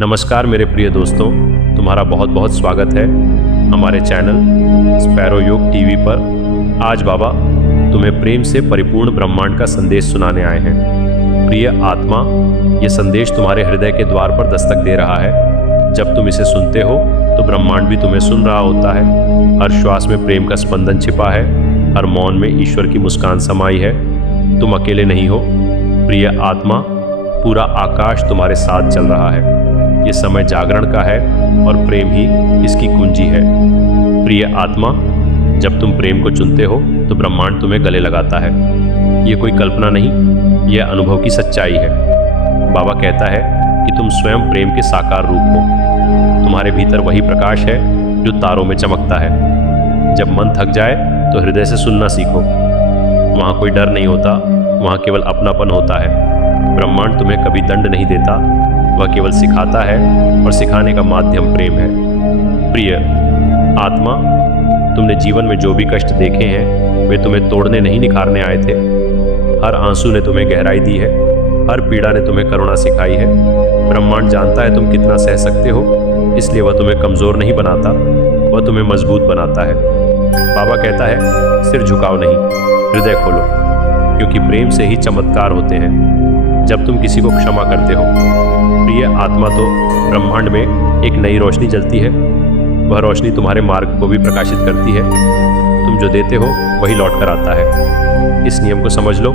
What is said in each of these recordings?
नमस्कार मेरे प्रिय दोस्तों, तुम्हारा बहुत बहुत स्वागत है हमारे चैनल स्पैरो योग टीवी पर। आज बाबा तुम्हें प्रेम से परिपूर्ण ब्रह्मांड का संदेश सुनाने आए हैं। प्रिय आत्मा, ये संदेश तुम्हारे हृदय के द्वार पर दस्तक दे रहा है। जब तुम इसे सुनते हो तो ब्रह्मांड भी तुम्हें सुन रहा होता है। हर श्वास में प्रेम का स्पंदन छिपा है, हर मौन में ईश्वर की मुस्कान समाई है। तुम अकेले नहीं हो प्रिय आत्मा, पूरा आकाश तुम्हारे साथ चल रहा है। ये समय जागरण का है और प्रेम ही इसकी कुंजी है। प्रिय आत्मा, जब तुम प्रेम को चुनते हो तो ब्रह्मांड तुम्हें गले लगाता है। ये कोई कल्पना नहीं, यह अनुभव की सच्चाई है। बाबा कहता है कि तुम स्वयं प्रेम के साकार रूप हो। तुम्हारे भीतर वही प्रकाश है जो तारों में चमकता है। जब मन थक जाए तो हृदय से सुनना सीखो। वहाँ कोई डर नहीं होता, वहाँ केवल अपनापन होता है। ब्रह्मांड तुम्हें कभी दंड नहीं देता, वह केवल सिखाता है और सिखाने का माध्यम प्रेम है। प्रिय आत्मा, तुमने जीवन में जो भी कष्ट देखे हैं वे तुम्हें तोड़ने नहीं निखारने आए थे। हर आंसू ने तुम्हें गहराई दी है, हर पीड़ा ने तुम्हें करुणा सिखाई है। ब्रह्मांड जानता है तुम कितना सह सकते हो, इसलिए वह तुम्हें कमजोर नहीं बनाता, वह तुम्हें मजबूत बनाता है। बाबा कहता है सिर झुकाओ नहीं, हृदय खोलो, क्योंकि प्रेम से ही चमत्कार होते हैं। जब तुम किसी को क्षमा करते हो प्रिय आत्मा, तो ब्रह्मांड में एक नई रोशनी जलती है। वह रोशनी तुम्हारे मार्ग को भी प्रकाशित करती है। तुम जो देते हो वही लौट कर आता है। इस नियम को समझ लो,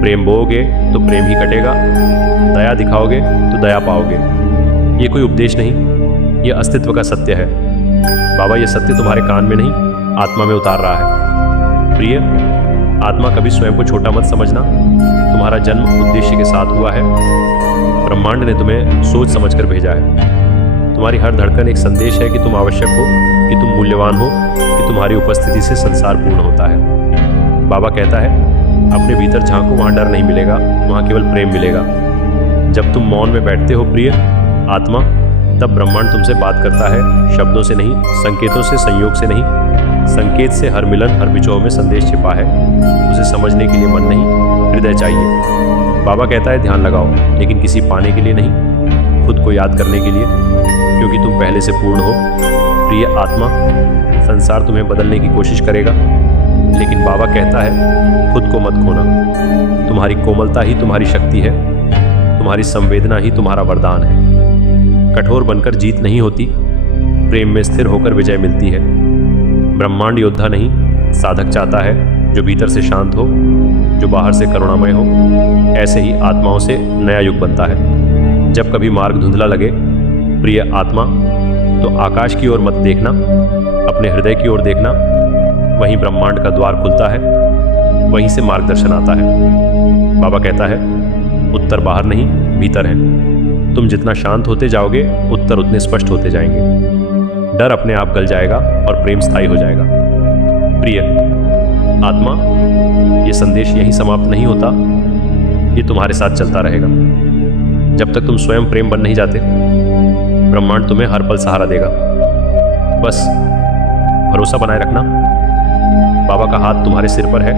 प्रेम बोओगे तो प्रेम ही कटेगा, दया दिखाओगे तो दया पाओगे। ये कोई उपदेश नहीं, ये अस्तित्व का सत्य है। बाबा ये सत्य तुम्हारे कान में नहीं, आत्मा में उतार रहा है। प्रिय आत्मा, कभी स्वयं को छोटा मत समझना। तुम्हारा जन्म उद्देश्य के साथ हुआ है। ब्रह्मांड ने तुम्हें सोच समझकर भेजा है। तुम्हारी हर धड़कन एक संदेश है कि तुम आवश्यक हो, कि तुम मूल्यवान हो, कि तुम्हारी उपस्थिति से संसार पूर्ण होता है। बाबा कहता है अपने भीतर झांको, वहाँ डर नहीं मिलेगा, वहाँ केवल प्रेम मिलेगा। जब तुम मौन में बैठते हो प्रिय आत्मा, तब ब्रह्मांड तुमसे बात करता है, शब्दों से नहीं, संकेतों से, संयोग से नहीं। संकेत से हर मिलन, हर बिछोह में संदेश छिपा है। उसे समझने के लिए मन नहीं, हृदय चाहिए। बाबा कहता है ध्यान लगाओ, लेकिन किसी पाने के लिए नहीं, खुद को याद करने के लिए, क्योंकि तुम पहले से पूर्ण हो। प्रिय आत्मा, संसार तुम्हें बदलने की कोशिश करेगा, लेकिन बाबा कहता है खुद को मत खोना। तुम्हारी कोमलता ही तुम्हारी शक्ति है, तुम्हारी संवेदना ही तुम्हारा वरदान है। कठोर बनकर जीत नहीं होती, प्रेम में स्थिर होकर विजय मिलती है। ब्रह्मांड योद्धा नहीं, साधक चाहता है जो भीतर से शांत हो, जो बाहर से करुणामय हो। ऐसे ही आत्माओं से नया युग बनता है। जब कभी मार्ग धुंधला लगे प्रिय आत्मा, तो आकाश की ओर मत देखना, अपने हृदय की ओर देखना। वहीं ब्रह्मांड का द्वार खुलता है, वहीं से मार्गदर्शन आता है। बाबा कहता है उत्तर बाहर नहीं, भीतर है। तुम जितना शांत होते जाओगे, उत्तर उतने स्पष्ट होते जाएंगे। डर अपने आप गल जाएगा और प्रेम स्थायी हो जाएगा। प्रिय आत्मा, ये संदेश यहीं समाप्त नहीं होता, ये तुम्हारे साथ चलता रहेगा। जब तक तुम स्वयं प्रेम बन नहीं जाते, ब्रह्मांड तुम्हें हर पल सहारा देगा। बस भरोसा बनाए रखना। बाबा का हाथ तुम्हारे सिर पर है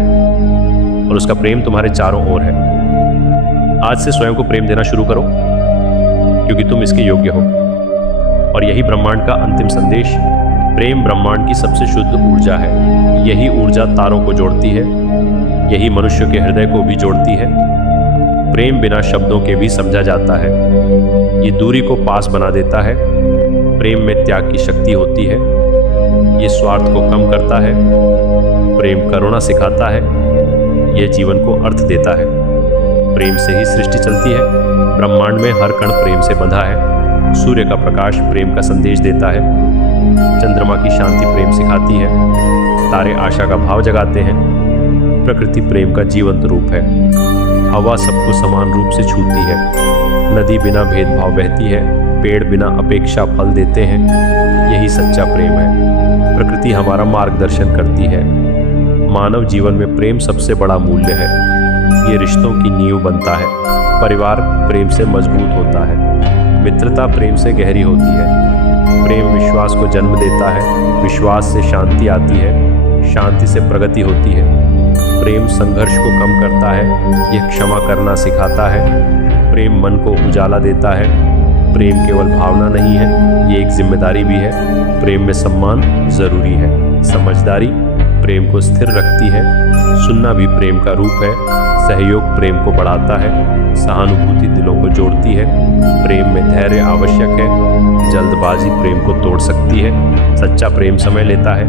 और उसका प्रेम तुम्हारे चारों ओर है। आज से स्वयं को प्रेम देना शुरू करो, क्योंकि तुम इसके योग्य हो। और यही ब्रह्मांड का अंतिम संदेश। प्रेम ब्रह्मांड की सबसे शुद्ध ऊर्जा है। यही ऊर्जा तारों को जोड़ती है, यही मनुष्य के हृदय को भी जोड़ती है। प्रेम बिना शब्दों के भी समझा जाता है। ये दूरी को पास बना देता है। प्रेम में त्याग की शक्ति होती है। ये स्वार्थ को कम करता है। प्रेम करुणा सिखाता है। यह जीवन को अर्थ देता है। प्रेम से ही सृष्टि चलती है। ब्रह्मांड में हर कण प्रेम से बंधा है। सूर्य का प्रकाश प्रेम का संदेश देता है। चंद्रमा की शांति प्रेम सिखाती है। तारे आशा का भाव जगाते हैं। प्रकृति प्रेम का जीवंत रूप है। हवा सबको समान रूप से छूती है। नदी बिना भेदभाव बहती है। पेड़ बिना अपेक्षा फल देते हैं। यही सच्चा प्रेम है। प्रकृति हमारा मार्गदर्शन करती है। मानव जीवन में प्रेम सबसे बड़ा मूल्य है। ये रिश्तों की नींव बनता है। परिवार प्रेम से मजबूत होता है। मित्रता प्रेम से गहरी होती है। प्रेम विश्वास को जन्म देता है। विश्वास से शांति आती है। शांति से प्रगति होती है। प्रेम संघर्ष को कम करता है। यह क्षमा करना सिखाता है। प्रेम मन को उजाला देता है। प्रेम केवल भावना नहीं है, ये एक जिम्मेदारी भी है। प्रेम में सम्मान जरूरी है, समझदारी प्रेम को स्थिर रखती है, सुनना भी प्रेम का रूप है, सहयोग प्रेम को बढ़ाता है, सहानुभूति दिलों को जोड़ती है, प्रेम में धैर्य आवश्यक है, जल्दबाजी प्रेम को तोड़ सकती है, सच्चा प्रेम समय लेता है,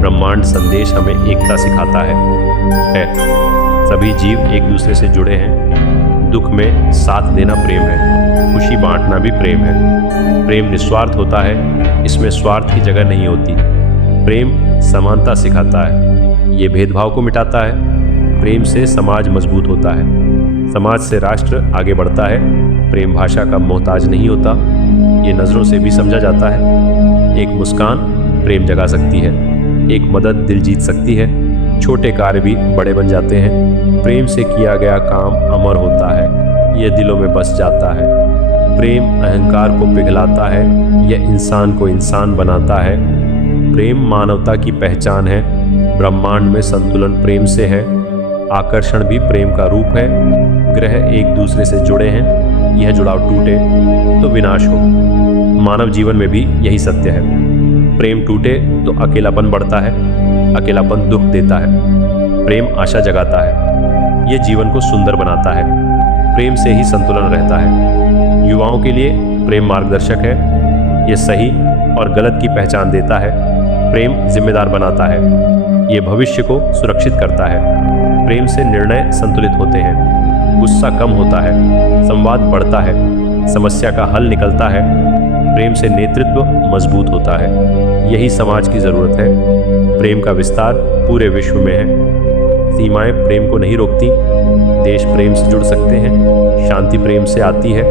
ब्रह्मांड संदेश हमें एकता सिखाता है। सभी जीव एक दूसरे से जुड़े हैं, दुख में साथ देना प्रेम है, खुशी बांटना भी प्रेम है। प्रेम निस्वार्थ होता है, इसमें स्वार्थ की जगह नहीं होती। प्रेम समानता सिखाता है, ये भेदभाव को मिटाता है। प्रेम से समाज मजबूत होता है, समाज से राष्ट्र आगे बढ़ता है। प्रेम भाषा का मोहताज नहीं होता, ये नज़रों से भी समझा जाता है। एक मुस्कान प्रेम जगा सकती है, एक मदद दिल जीत सकती है, छोटे कार्य भी बड़े बन जाते हैं। प्रेम से किया गया काम अमर होता है, यह दिलों में बस जाता है। प्रेम अहंकार को पिघलाता है, यह इंसान को इंसान बनाता है। प्रेम मानवता की पहचान है, ब्रह्मांड में संतुलन प्रेम से है। आकर्षण भी प्रेम का रूप है, ग्रह एक दूसरे से जुड़े हैं, यह जुड़ाव टूटे तो विनाश हो। मानव जीवन में भी यही सत्य है, प्रेम टूटे तो अकेलापन बढ़ता है, अकेलापन दुख देता है। प्रेम आशा जगाता है, ये जीवन को सुंदर बनाता है। प्रेम से ही संतुलन रहता है। युवाओं के लिए प्रेम मार्गदर्शक है, ये सही और गलत की पहचान देता है। प्रेम जिम्मेदार बनाता है, ये भविष्य को सुरक्षित करता है। प्रेम से निर्णय संतुलित होते हैं, गुस्सा कम होता है, संवाद बढ़ता है, समस्या का हल निकलता है। प्रेम से नेतृत्व मजबूत होता है, यही समाज की जरूरत है। प्रेम का विस्तार पूरे विश्व में है, सीमाएं प्रेम को नहीं रोकती। देश प्रेम से जुड़ सकते हैं, शांति प्रेम से आती है,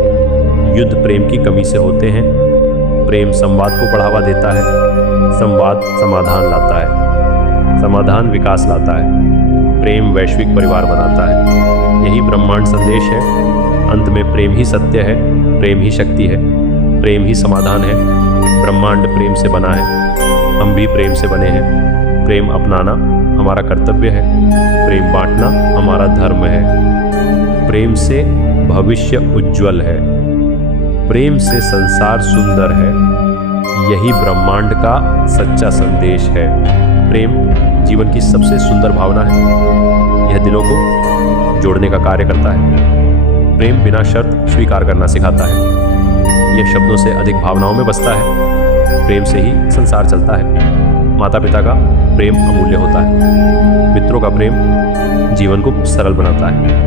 युद्ध प्रेम की कमी से होते हैं। प्रेम संवाद को बढ़ावा देता है, संवाद समाधान लाता है, समाधान विकास लाता है। प्रेम वैश्विक परिवार बनाता है, यही ब्रह्मांड संदेश है। अंत में प्रेम ही सत्य है, प्रेम ही शक्ति है, प्रेम ही समाधान है। ब्रह्मांड प्रेम से बना है, हम भी प्रेम से बने हैं। प्रेम अपनाना हमारा कर्तव्य है, प्रेम बांटना हमारा धर्म है। प्रेम से भविष्य उज्जवल है, प्रेम से संसार सुंदर है, यही ब्रह्मांड का सच्चा संदेश है। प्रेम जीवन की सबसे सुंदर भावना है, यह दिलों को जोड़ने का कार्य करता है। प्रेम बिना शर्त स्वीकार करना सिखाता है, यह शब्दों से अधिक भावनाओं में बसता है। प्रेम से ही संसार चलता है। माता पिता का प्रेम अमूल्य होता है, मित्रों का प्रेम जीवन को सरल बनाता है।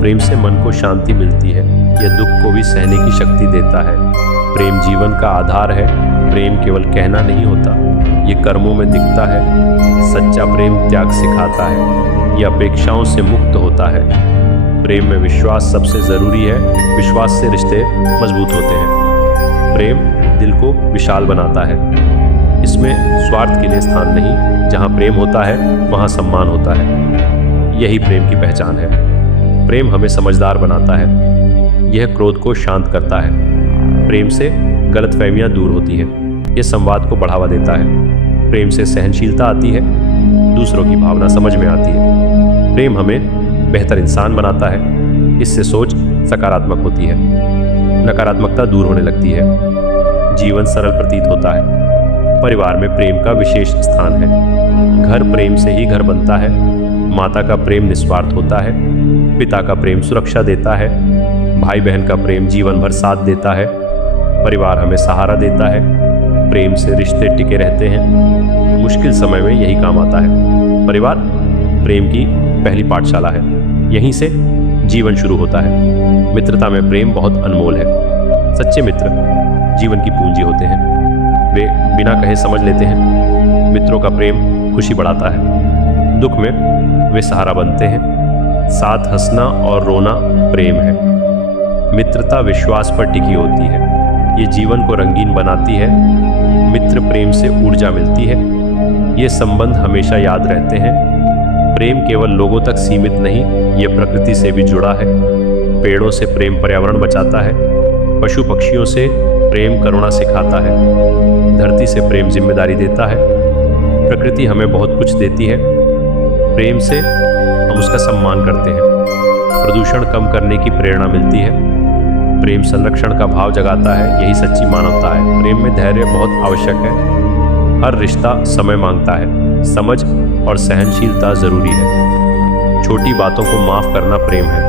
प्रेम से मन को शांति मिलती है, यह दुख को भी सहने की शक्ति देता है। प्रेम जीवन का आधार है, प्रेम केवल कहना नहीं होता, ये कर्मों में दिखता है। सच्चा प्रेम त्याग सिखाता है, यह अपेक्षाओं से मुक्त होता है। प्रेम में विश्वास सबसे जरूरी है, विश्वास से रिश्ते मजबूत होते हैं। प्रेम दिल को विशाल बनाता है, इसमें स्वार्थ के लिए स्थान नहीं। जहाँ प्रेम होता है वहाँ सम्मान होता है, यही प्रेम की पहचान है। प्रेम हमें समझदार बनाता है, यह क्रोध को शांत करता है। प्रेम से गलतफहमियां दूर होती हैं, यह संवाद को बढ़ावा देता है। प्रेम से सहनशीलता आती है, दूसरों की भावना समझ में आती है। प्रेम हमें बेहतर इंसान बनाता है, इससे सोच सकारात्मक होती है, नकारात्मकता दूर होने लगती है, जीवन सरल प्रतीत होता है। परिवार में प्रेम का विशेष स्थान है, घर प्रेम से ही घर बनता है। माता का प्रेम निस्वार्थ होता है, पिता का प्रेम सुरक्षा देता है, भाई बहन का प्रेम जीवन भर साथ देता है। परिवार हमें सहारा देता है, प्रेम से रिश्ते टिके रहते हैं, मुश्किल समय में यही काम आता है। परिवार प्रेम की पहली पाठशाला है, यहीं से जीवन शुरू होता है। मित्रता में प्रेम बहुत अनमोल है, सच्चे मित्र जीवन की पूंजी होते हैं, वे बिना कहे समझ लेते हैं। मित्रों का प्रेम खुशी बढ़ाता है, दुख में वे सहारा बनते हैं। साथ हंसना और रोना प्रेम है। मित्रता विश्वास पर टिकी होती है, ये जीवन को रंगीन बनाती है। मित्र प्रेम से ऊर्जा मिलती है, ये संबंध हमेशा याद रहते हैं। प्रेम केवल लोगों तक सीमित नहीं, ये प्रकृति से भी जुड़ा है। पेड़ों से प्रेम पर्यावरण बचाता है, पशु पक्षियों से प्रेम करुणा सिखाता है, धरती से प्रेम जिम्मेदारी देता है। प्रकृति हमें बहुत कुछ देती है, प्रेम से हम उसका सम्मान करते हैं। प्रदूषण कम करने की प्रेरणा मिलती है, प्रेम संरक्षण का भाव जगाता है, यही सच्ची मानवता है। प्रेम में धैर्य बहुत आवश्यक है। हर रिश्ता समय मांगता है, समझ और सहनशीलता जरूरी है। छोटी बातों को माफ करना प्रेम है।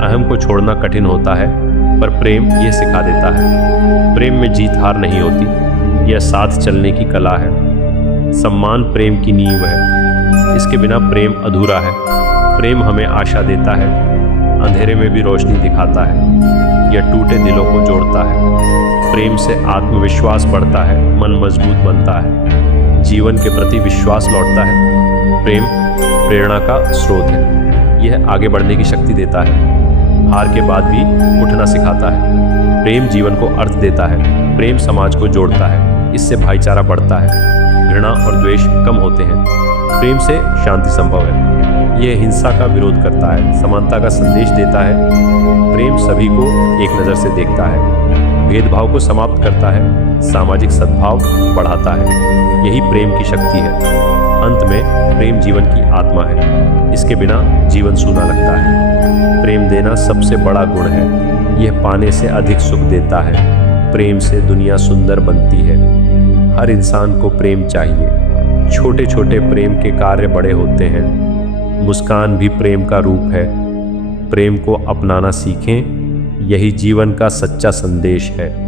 अहम को छोड़ना कठिन होता है, पर प्रेम यह सिखा देता है। प्रेम में जीत हार नहीं होती, यह साथ चलने की कला है। सम्मान प्रेम की नींव है, इसके बिना प्रेम अधूरा है। प्रेम हमें आशा देता है, अंधेरे में भी रोशनी दिखाता है। यह टूटे दिलों को जोड़ता है। प्रेम से आत्मविश्वास बढ़ता है, मन मजबूत बनता है, जीवन के प्रति विश्वास लौटता है। प्रेम प्रेरणा का स्रोत है, यह आगे बढ़ने की शक्ति देता है। हार के बाद भी उठना सिखाता है। प्रेम जीवन को अर्थ देता है। प्रेम समाज को जोड़ता है, इससे भाईचारा बढ़ता है, घृणा और द्वेष कम होते हैं। प्रेम से शांति संभव है, यह हिंसा का विरोध करता है, समानता का संदेश देता है। प्रेम सभी को एक नज़र से देखता है, भेदभाव को समाप्त करता है, सामाजिक सद्भाव बढ़ाता है। यही प्रेम की शक्ति है। अंत में प्रेम जीवन की आत्मा है, इसके बिना जीवन सूना लगता है। प्रेम देना सबसे बड़ा गुण है, यह पाने से अधिक सुख देता है। प्रेम से दुनिया सुंदर बनती है। हर इंसान को प्रेम चाहिए। छोटे छोटे प्रेम के कार्य बड़े होते हैं। मुस्कान भी प्रेम का रूप है। प्रेम को अपनाना सीखें, यही जीवन का सच्चा संदेश है।